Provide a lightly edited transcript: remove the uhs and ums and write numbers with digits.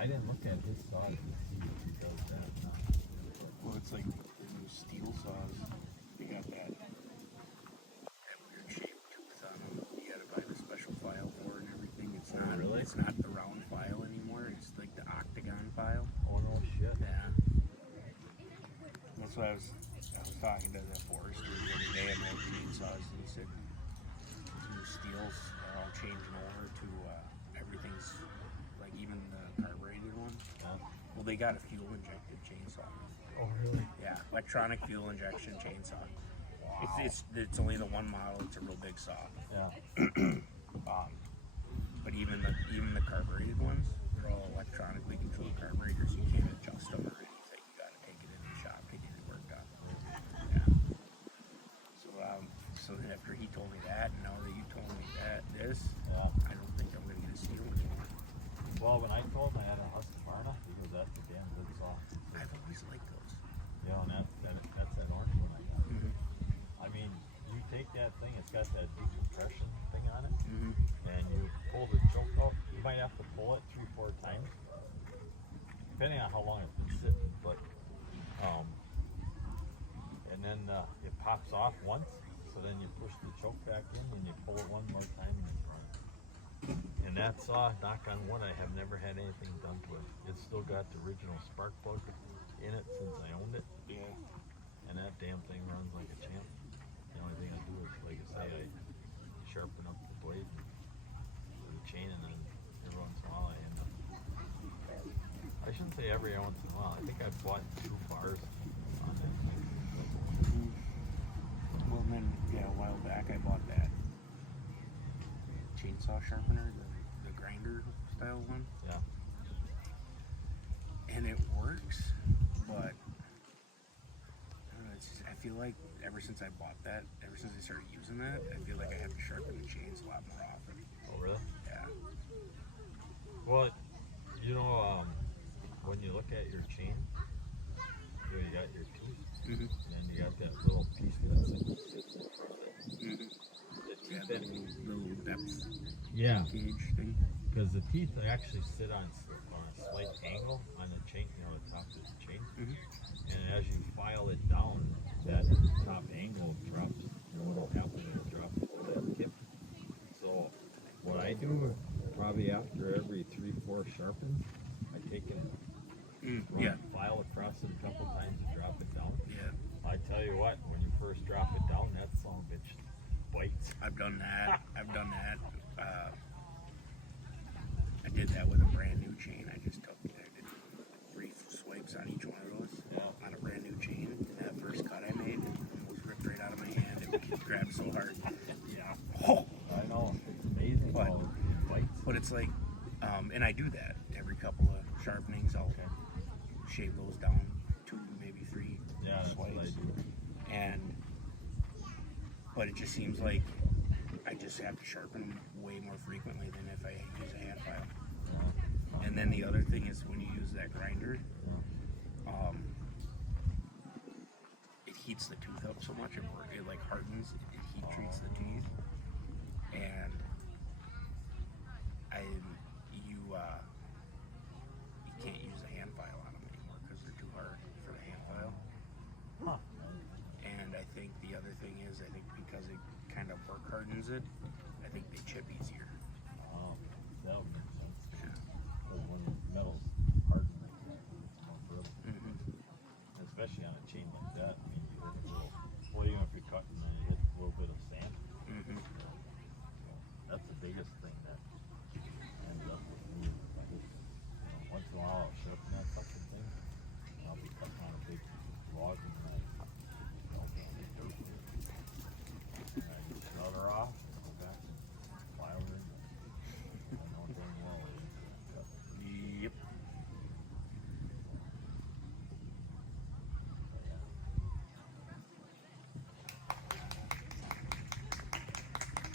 I didn't look at his saw to see if he does that. No. Well, it's like the new steel saws. They got that weird shaped tooth on them. You gotta buy the special file for it and everything. It's not really? It's not the round file anymore. It's like the octagon file. Oh no shit. Yeah. That's why I was talking to the forester the other day about chainsaws, and he said these new steels are all changing over to everything's like even the carbureted one. Yeah. Well, they got a fuel injected chainsaw. Oh really? Yeah, electronic fuel injection chainsaw. Wow. It's only the one model. It's a real big saw. Yeah. But even the carbureted ones, they're all electronically controlled carburetors. You can't adjust them or anything. You got to take it in the shop to get it worked on. Yeah. So then after he told me that, and now that you told me this, Yeah. I don't think I'm gonna get a seal anymore. Well, when I told him I had a Husqvarna, he goes, "That's a damn good saw." I've always liked those. Yeah, and that's that orange one I got. Mm-hmm. I mean, you take that thing, it's got that decompression thing on it, Mm-hmm. and you pull the choke out. You might have to pull it 3-4 times, depending on how long it's been sitting. But and then it pops off once, so then you push the choke back in and you pull it one more time and it's run. And that saw, knock on wood, I have never had anything done to it. It's still got the original spark plug in it since I owned it. Yeah. And that damn thing runs like a champ. The only thing I do is, like I say, I sharpen up the blade and the chain, and then every once in a while I end up. I shouldn't say every once in a while. I think I bought 2 bars on that thing. Well, then, yeah, a while back I bought that chainsaw sharpener, the grinder style one, Yeah. and it works, but I don't know, I feel like ever since I started using that, I feel like I have to sharpen the chains a lot more often. Oh, really? Yeah. Well, you know, when you look at your chain, you got your teeth, Mm-hmm. and then you got that little piece that sits in front of it. Mm-hmm. The Yeah, teeth the that, little depth yeah, gauge thing. because the teeth actually sit on a slight angle on the chain, you know, the top of the chain. Mm-hmm. And as you file it down, that top angle drops, you know, what'll happen is it drops to that tip. So what I do, probably after every 3-4 sharpens, I take it, Yeah. file across it a couple times and drop it down. Yeah. I tell you what, when you first drop it down, that son of a bitch bites. I've done that. I did that with a brand new chain. I did 3 swipes on each one of those. Yeah. On a brand new chain. And that first cut I made almost ripped right out of my hand. It grabbed so hard. Yeah. Oh! I know. It's amazing But- how it bites. But it's like, and I do that every couple of sharpenings. I'll Okay. shave those down 2, maybe 3 Yeah, that's swipes. what I do. But it just seems like I just have to sharpen them way more frequently than if I use a hand file. Yeah. And then the other thing is when you use that grinder, it heats the tooth up so much, it like hardens, it heat treats the teeth, and you can't use a hand file on them anymore because they're too hard for the hand file. Huh. And I think the other thing is, I think because it kind of work hardens it,